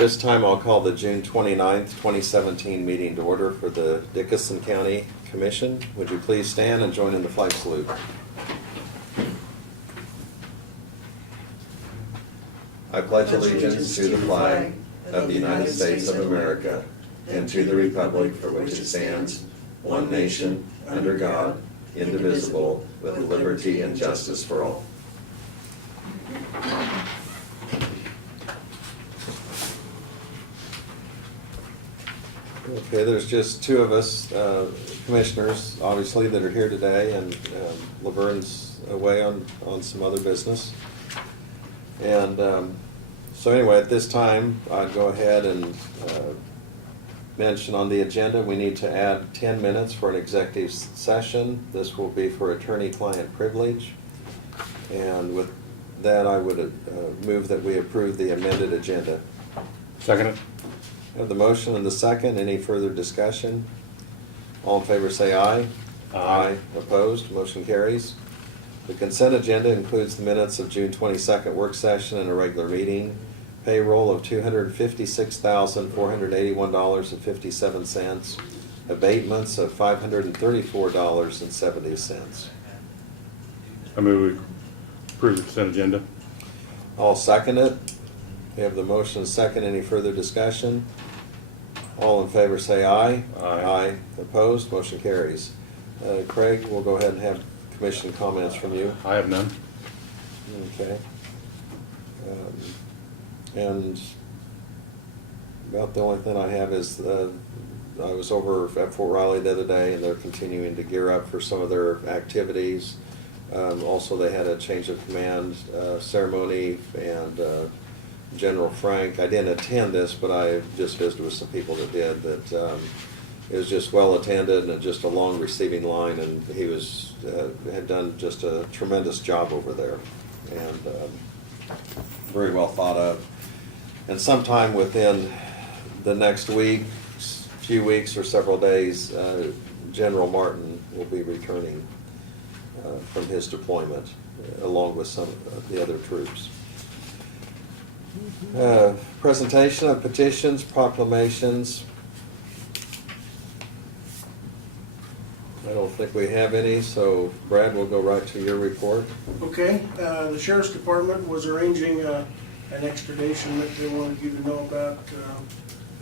This time I'll call the June 29th, 2017 meeting to order for the Dickinson County Commission. Would you please stand and join in the flag salute? I pledge allegiance to the flag of the United States of America and to the republic for which it stands, one nation, under God, indivisible, with liberty and justice for all. Okay, there's just two of us, commissioners, obviously, that are here today, and Laverne's away on some other business. And so anyway, at this time, I'd go ahead and mention on the agenda, we need to add 10 minutes for an executive session. This will be for attorney-client privilege. And with that, I would move that we approve the amended agenda. Second it. Have the motion and the second. Any further discussion? All in favor say aye. Aye. Opposed? Motion carries. The consent agenda includes the minutes of June 22nd work session and a regular meeting, payroll of $256,481.57, abatements of $534.70. I move we approve the consent agenda. I'll second it. We have the motion and second. Any further discussion? All in favor say aye. Aye. Opposed? Motion carries. Craig, we'll go ahead and have commission comments from you. I have none. Okay. And about the only thing I have is I was over at Fort Riley the other day, and they're continuing to gear up for some of their activities. Also, they had a change of command ceremony, and General Frank, I didn't attend this, but I just visited with some people that did, that it was just well attended and just a long receiving line, and he was had done just a tremendous job over there, and very well thought of. And sometime within the next week, few weeks or several days, General Martin will be returning from his deployment, along with some of the other troops. Presentation of petitions, proclamations. I don't think we have any, so Brad, we'll go right to your report. Okay, the Sheriff's Department was arranging an extradition that they wanted you to know about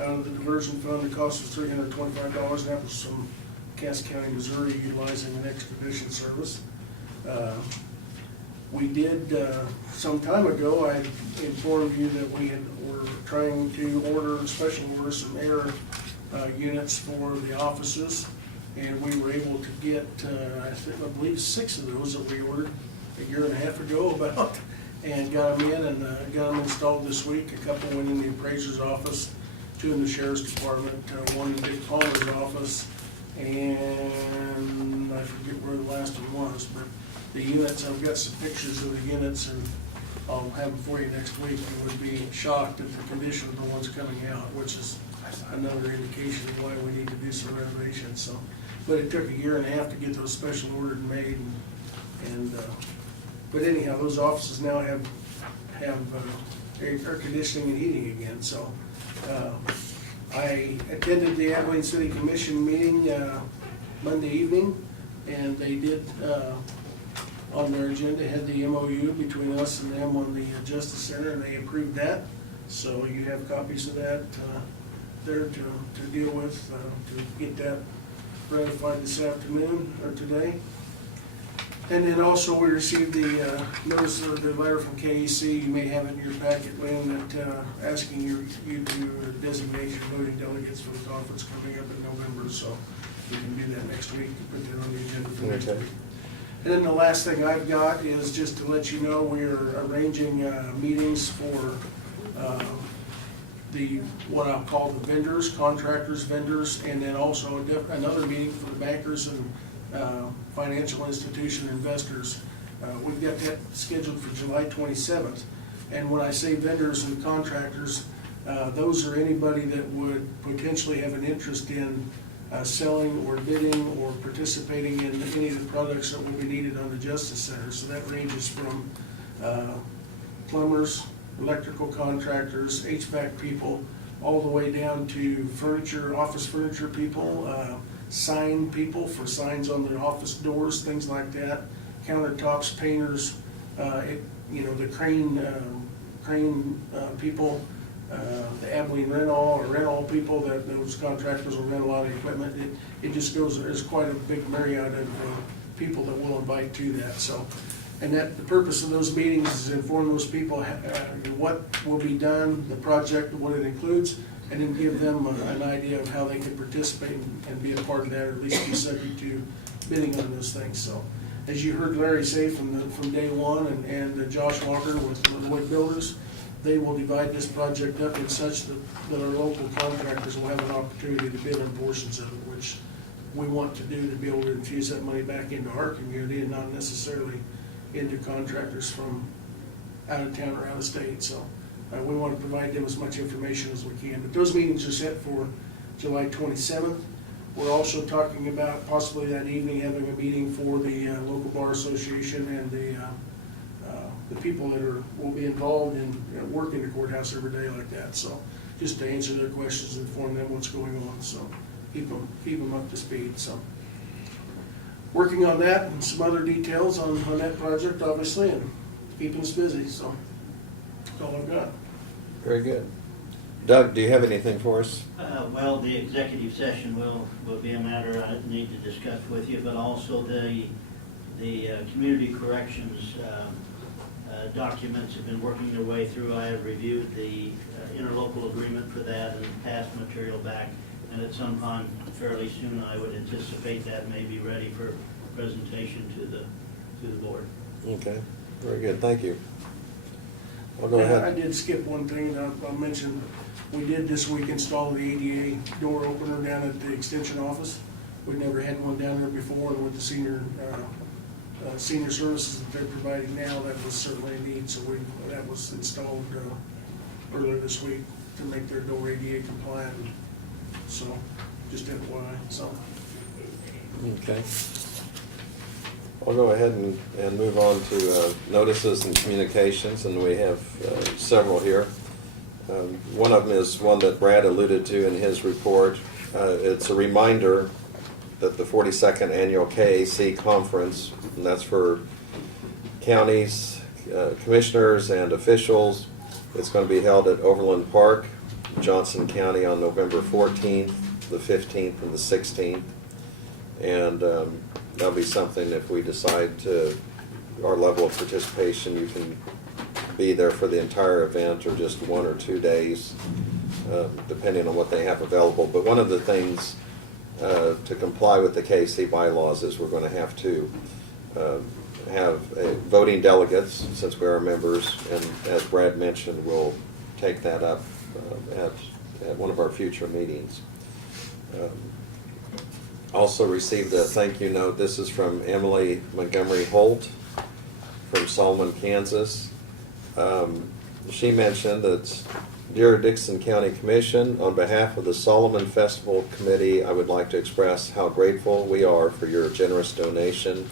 out of the diversion fund. The cost was $325. That was from Cass County, Missouri, utilizing an extradition service. We did, some time ago, I informed you that were trying to special order some air units for the offices, and we were able to get, I believe 6 of those that we ordered a year and a half ago about, and got them in and got them installed this week. A couple went in the appraiser's office, 2 in the Sheriff's Department, 1 in Dick Palmer's office, and I forget where the last one was, but the units, I've got some pictures of the units, and I'll have them for you next week. You would be shocked at the condition of the ones coming out, which is another indication of why we need to do some renovations. So, but it took a year and a half to get those special ordered and made, but anyhow, those offices now have air conditioning and heating again. So I attended the Abilene City Commission meeting Monday evening, and they did on their agenda had the MOU between us and them on the Justice Center, and they approved that. So you have copies of that there to deal with, to get that ratified this afternoon or today. And then also we received the notice of the letter from KEC. You may have it in your packet, Lynn, that asking you to designate your voting delegates for the conference coming up in November. So we can do that next week, to put that on the agenda for next week. And then the last thing I've got is just to let you know we're arranging meetings for what I'll call the vendors, contractors, vendors, and then also another meeting for the bankers and financial institution investors. We've got that scheduled for July 27th. And when I say vendors and contractors, those are anybody that would potentially have an interest in selling or bidding or participating in any of the products that will be needed on the Justice Center. So that ranges from plumbers, electrical contractors, HVAC people, all the way down to furniture, office furniture people, sign people for signs on their office doors, things like that, countertops, painters, the crane people, the Abilene rental people, that those contractors will rent a lot of equipment. It just goes, there's quite a big myriad of people that we'll invite to that, so. And that, the purpose of those meetings is to inform those people what will be done, the project, what it includes, and then give them an idea of how they can participate and be a part of that, or at least be subject to bidding on those things, so. As you heard Larry say from day one, and Josh Walker with Wood Builders, they will divide this project up in such that our local contractors will have an opportunity to bid on portions of it, which we want to do to be able to infuse that money back into our community and not necessarily into contractors from out of town or out of state. So we want to provide them as much information as we can. But those meetings are set for July 27th. We're also talking about possibly that evening having a meeting for the local bar association and the people that will be involved in working the courthouse every day like that. So just to answer their questions and inform them what's going on. So keep them up to speed. So working on that and some other details on that project, obviously, and keeping us busy. So that's all I've got. Very good. Doug, do you have anything for us? Well, the executive session will be a matter I need to discuss with you, but also the community corrections documents have been working their way through. I have reviewed the interlocal agreement for that and passed material back, and at some time fairly soon I would anticipate that may be ready for presentation to the board. Okay, very good, thank you. I'll go I ahead. did skip one thing that I'll mention. We did this week install the ADA door opener down at the extension office. We'd never had one down there before, and with the senior services that they're providing now, that was certainly a need. So that was installed earlier this week to make their door ADA compliant. So just FYI. So Okay. I'll go ahead and move on to notices and communications, and we have several here. One of them is one that Brad alluded to in his report. It's a reminder that the 42nd Annual KAC Conference, and that's for counties, commissioners, and officials, it's going to be held at Overland Park, Johnson County on November 14th, the 15th, and the 16th. And that'll be something, if we decide to, our level of participation, you can be there for the entire event or just 1 or 2 days, depending on what they have available. But one of the things to comply with the KC bylaws is we're going to have to have voting delegates, since we are members, and as Brad mentioned, we'll take that up at one of our future meetings. Also received a thank you note. This is from Emily Montgomery Holt from Solomon, Kansas. She mentioned that, dear Dickson County Commission, on behalf of the Solomon Festival Committee, I would like to express how grateful we are for your generous donation.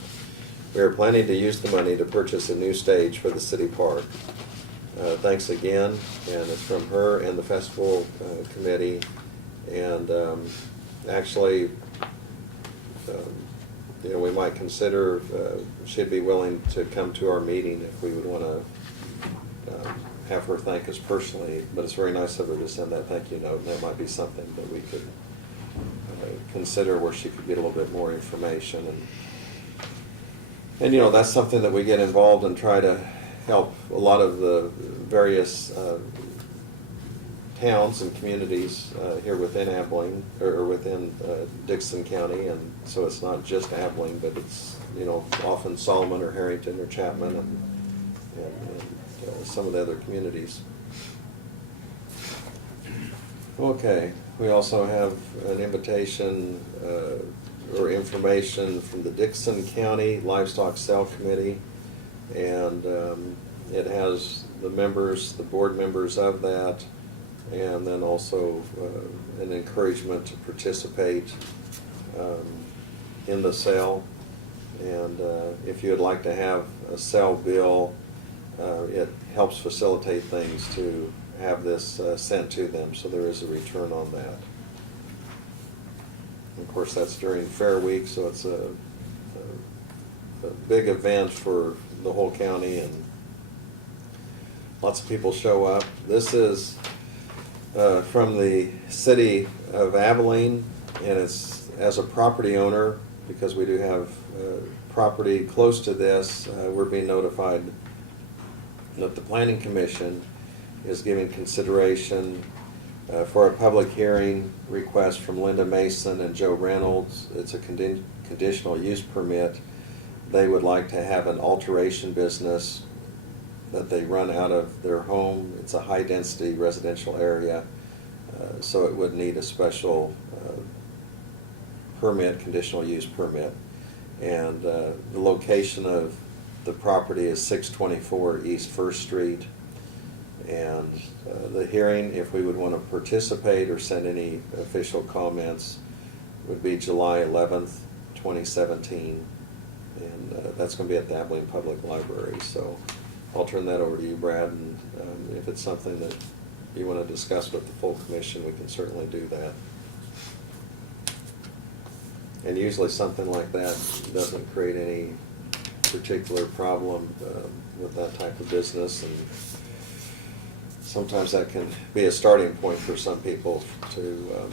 We are planning to use the money to purchase a new stage for the city park. Thanks again, and it's from her and the festival committee. And actually, we might consider she'd be willing to come to our meeting if we would want to have her thank us personally. But it's very nice of her to send that thank you note, and that might be something that we could consider where she could get a little bit more information. And that's something that we get involved and try to help a lot of the various towns and communities here within Abilene, or within Dickson County, and so it's not just Abilene, but it's often Solomon or Harrington or Chapman and some of the other communities. Okay, we also have an invitation or information from the Dickson County Livestock Sale Committee, and it has the members, the board members of that, and then also an encouragement to participate in the sale. And if you would like to have a sale bill, it helps facilitate things to have this sent to them, so there is a return on that. Of course, that's during Fair Week, so it's a big event for the whole county, and lots of people show up. This is from the city of Abilene, and it's as a property owner, because we do have property close to this, we're being notified that the Planning Commission is giving consideration for a public hearing request from Linda Mason and Joe Reynolds. It's a conditional use permit. They would like to have an alteration business that they run out of their home. It's a high-density residential area, so it would need a special permit, conditional use permit. And the location of the property is 624 East First Street. And the hearing, if we would want to participate or send any official comments, would be July 11th, 2017. And that's going to be at the Abilene Public Library. So I'll turn that over to you, Brad, and if it's something that you want to discuss with the full commission, we can certainly do that. And usually something like that doesn't create any particular problem with that type of business, and sometimes that can be a starting point for some people to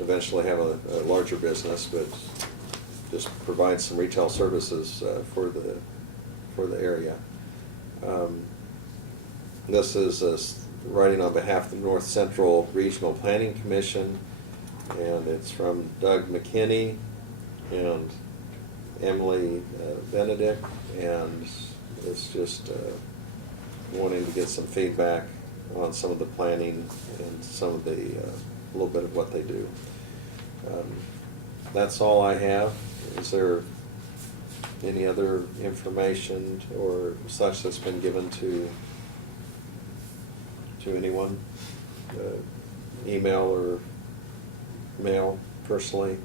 eventually have a larger business, but just provide some retail services for the area. This is writing on behalf of the North Central Regional Planning Commission, and it's from Doug McKinney and Emily Benedict, and it's just wanting to get some feedback on some of the planning and some of the, a little bit of what they do. That's all I have. Is there any other information or such that's been given to anyone? Email or mail personally?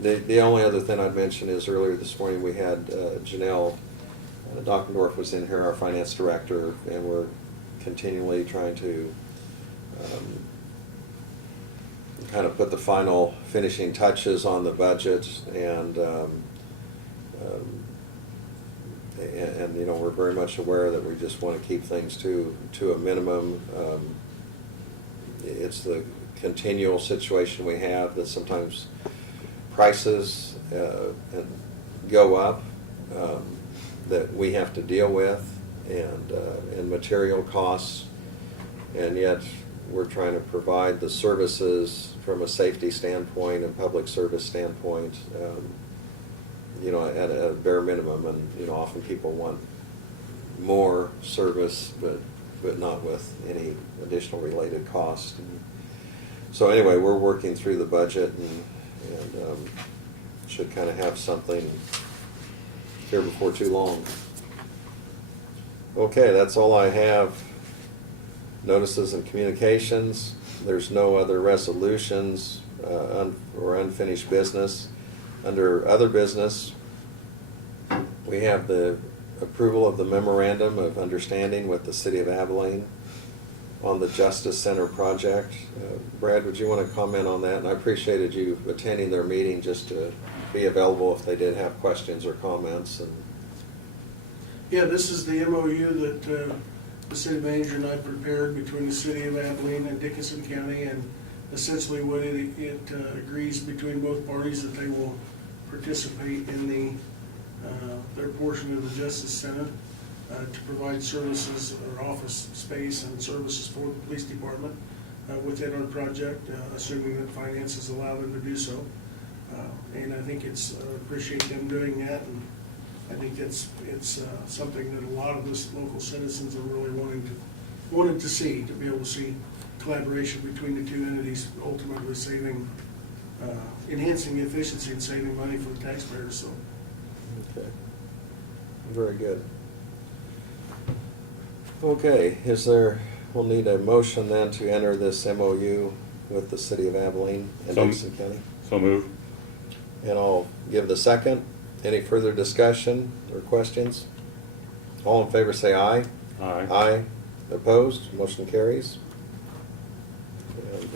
The only other thing I'd mention is earlier this morning we had Janelle Dockendorf was in here, our finance director, and we're continually trying to kind of put the final finishing touches on the budget, and you know, we're very much aware that we just want to keep things to a minimum. It's the continual situation we have that sometimes prices go up that we have to deal with, and material costs, and yet we're trying to provide the services from a safety standpoint and public service standpoint, you know, at a bare minimum. And you know, often people want more service, but not with any additional related cost. And so anyway, we're working through the budget, and should kind of have something here before too long. Okay, that's all I have. Notices and communications. There's no other resolutions or unfinished business. Under other business, we have the approval of the memorandum of understanding with the City of Abilene on the Justice Center project. Brad, would you want to comment on that? And I appreciated you attending their meeting just to be available if they did have questions or comments. And Yeah, this is the MOU that the city manager and I prepared between the City of Abilene and Dickinson County, and essentially what it agrees between both parties that they will participate in their portion of the Justice Center to provide services or office space and services for the police department within our project, assuming that finances allow them to do so. And I think appreciate them doing that, and I think it's something that a lot of us local citizens are really wanted to see, to be able to see collaboration between the two entities, ultimately enhancing the efficiency and saving money for the taxpayers. So. okay, very good. Okay, we'll need a motion then to enter this MOU with the City of Abilene and Dickinson County. So moved. And I'll give the second. Any further discussion or questions? All in favor say aye. Aye. Aye. Opposed? Motion carries. And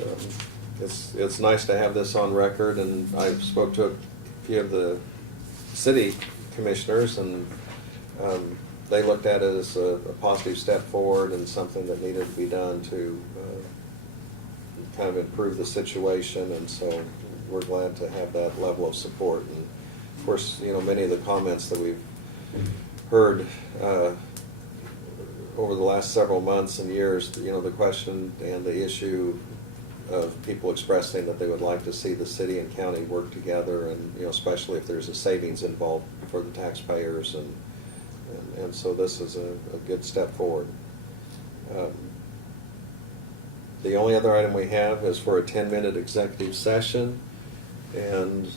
it's nice to have this on record, and I spoke to a few of the city commissioners, and they looked at it as a positive step forward and something that needed to be done to kind of improve the situation, and so we're glad to have that level of support. And of course, you know, many of the comments that we've heard over the last several months and years, you know, the question and the issue of people expressing that they would like to see the city and county work together, and, you know, especially if there's a savings involved for the taxpayers, and so this is a good step forward. The only other item we have is for a 10-minute executive session, and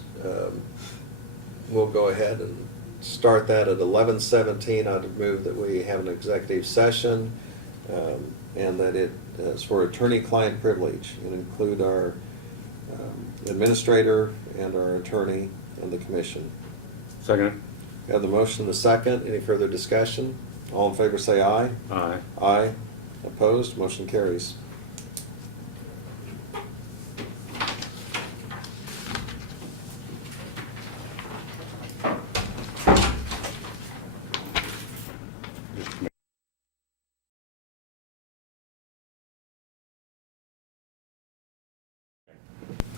we'll go ahead and start that at 11:17. I'd move that we have an executive session, and that it is for attorney-client privilege, and include our administrator and our attorney and the commission. Second. We have the motion and the second. Any further discussion? All in favor say aye. Aye. Aye. Opposed? Motion carries.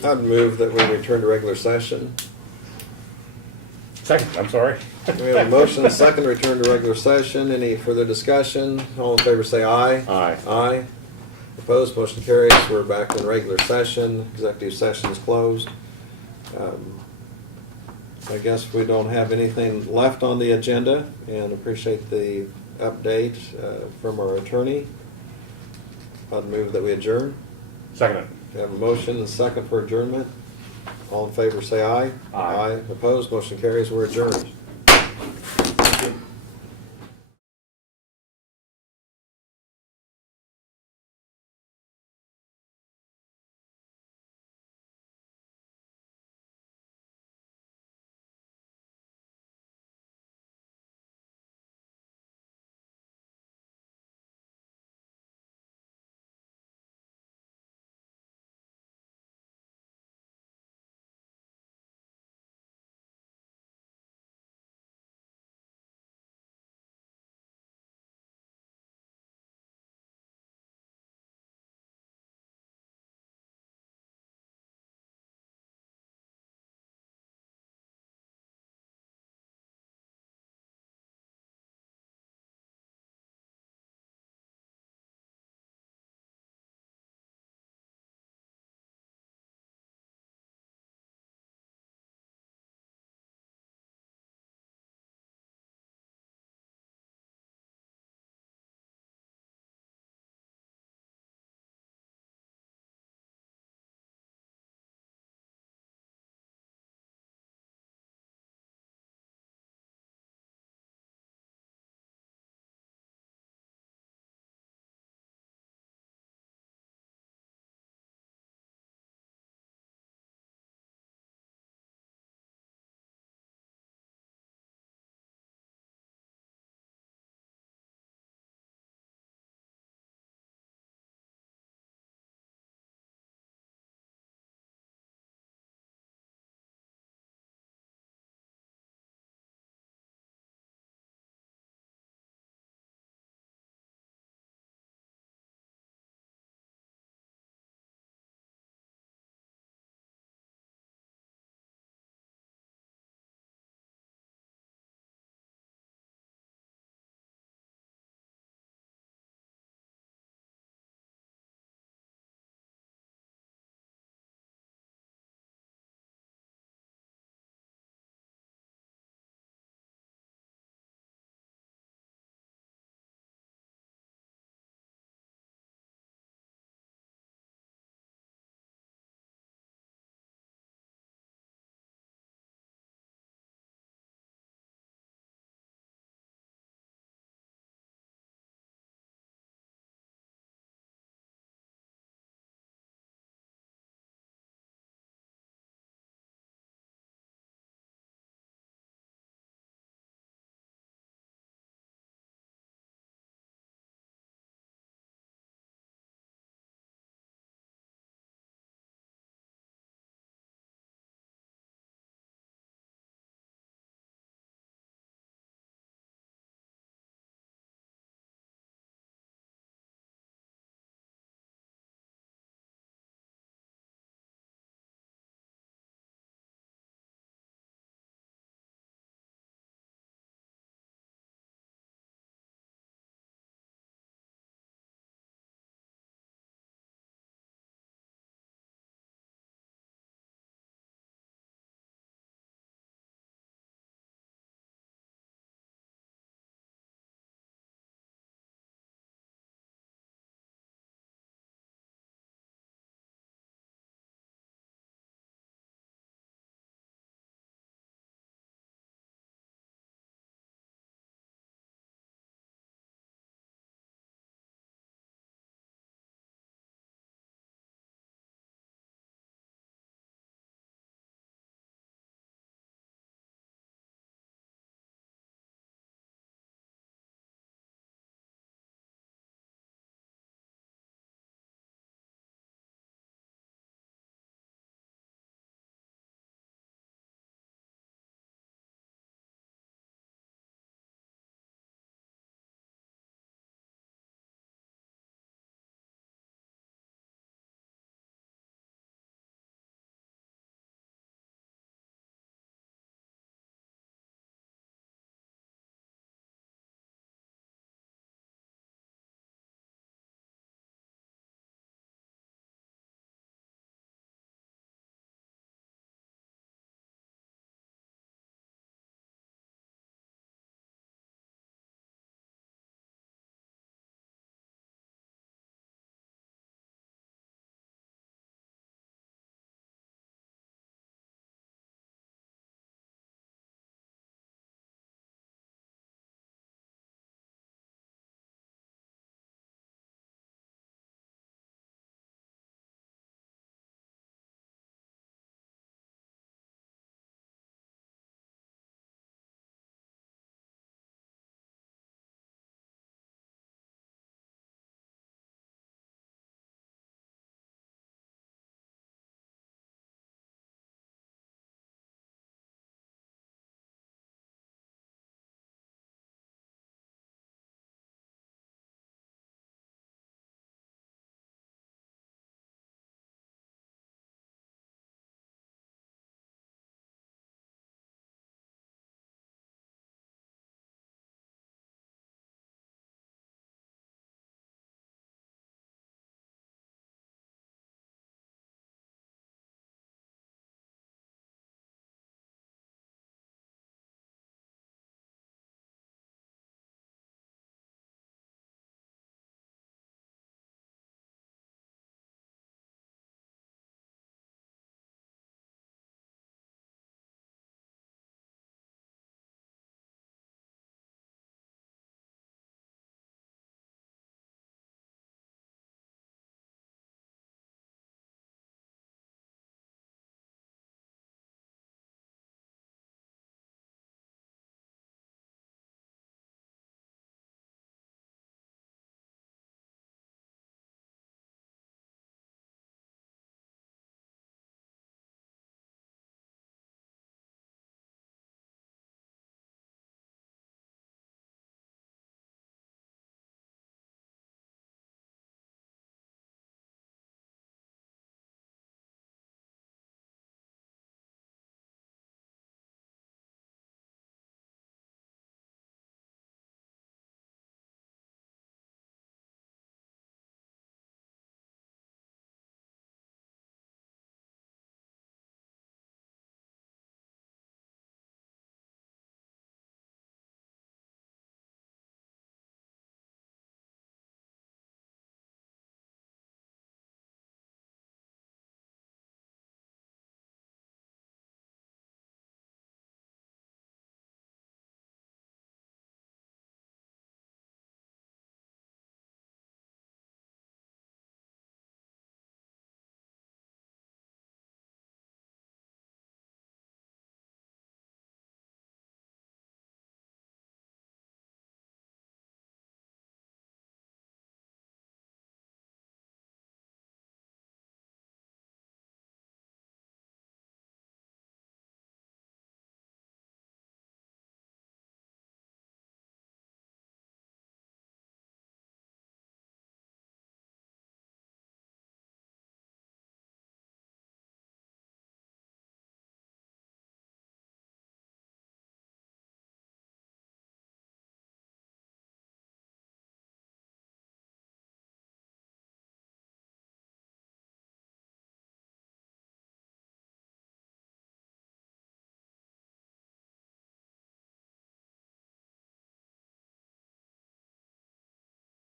I'd move that we return to regular session. Second, I'm sorry. We have a motion and a second to return to regular session. Any further discussion? All in favor say aye. Aye. Aye. Opposed? Motion carries. We're back in regular session. Executive session is closed. I guess we don't have anything left on the agenda, and appreciate the update from our attorney. I'd move that we adjourn. Second. We have a motion and a second for adjournment. All in favor say aye. Aye. Opposed? Motion carries. We're adjourned.